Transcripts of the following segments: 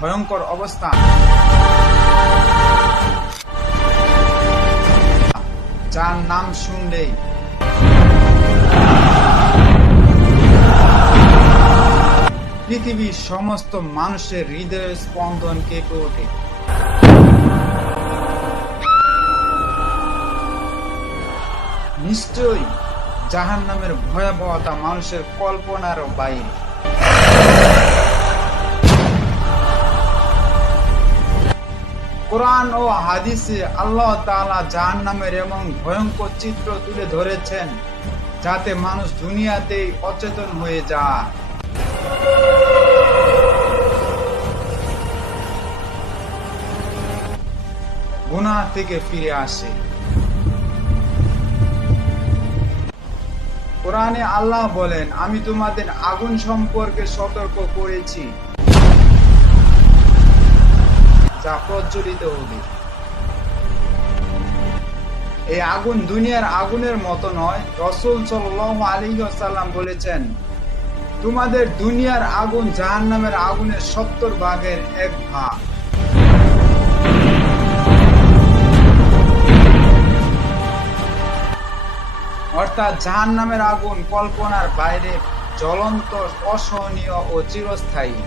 ভয়ঙ্কর অবস্থা। যার নাম শুনলেই। পৃথিবীর সমস্ত মানুষের হৃদয় স্পন্দন কেঁপে ওঠে? নিশ্চয়ই জাহান নামের ভয়াবহতা মানুষের কল্পনারও বাইরে। কোরআন ও হাদিসে আল্লাহ তালা জাহান নামের এবং ভয়ঙ্কর চিত্র তুলে ধরেছেন যাতে মানুষ দুনিয়াতেই অচেতন হয়ে যায়। গুনাহ থেকে ফিরে আসে। কোরআনে আল্লাহ বলেন, আমি তোমাদের আগুন সম্পর্কে সতর্ক করেছি। যা প্রজ্বলিত হবে। এই আগুন দুনিয়ার আগুনের মতো নয়। রসুল সাল্লাহ আলী সাল্লাম বলেছেন, তোমাদের দুনিয়ার আগুন জাহান্নামের আগুনের সত্তর ভাগের এক ভাগ। অর্থাৎ জাহান নামের আগুন কল্পনার বাইরে জ্বলন্ত, অসহনীয় ও চিরস্থায়ী।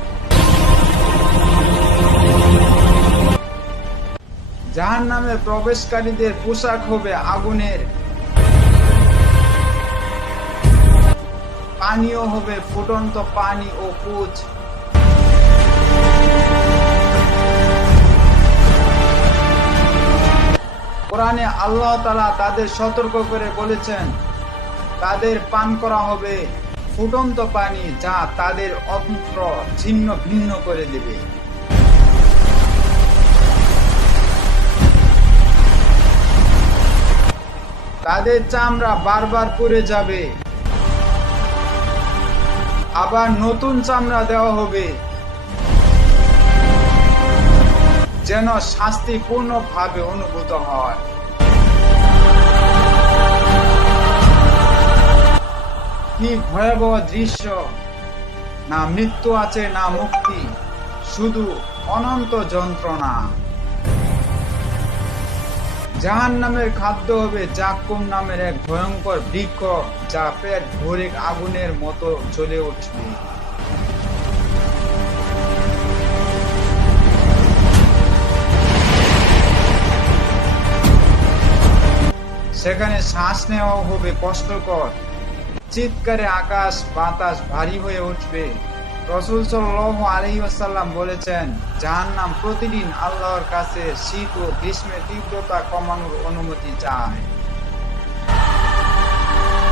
জাহান নামের প্রবেশকারীদের পোশাক হবে আগুনের। পানীয় হবে ফুটন্ত পানি ও কুচ কোরআনে আল্লাহ তালা তাদের সতর্ক করে বলেছেন, তাদের পান করা হবে ফুটন্ত পানি যা তাদের অন্ত্র ছিন্ন ভিন্ন করে দেবে। তাদের চামড়া বারবার পড়ে যাবে। আবার নতুন চামড়া দেওয়া হবে। যেন শাস্তিপূর্ণভাবে অনুভূত হয়। কি ভয়াবহ দৃশ্য! না মৃত্যু আছে, না মুক্তি। শুধু অনন্ত যন্ত্রণা। জাহান নামের খাদ্য হবে জাকুম নামের এক ভয়ঙ্কর বৃক্ষ, যা পেট ভরে আগুনের মতো জ্বলে উঠবে। সেখানে শ্বাস নেওয়াও হবে কষ্টকর। চিৎকারে আকাশ বাতাস ভারী হয়ে উঠবে। রসুল সাল্লাহ ওসাল্লাম বলেছেন নাম প্রতিদিন আল্লাহর কাছে শীত ও গ্রীষ্মের তীব্রতা কমানোর অনুমতি চায়।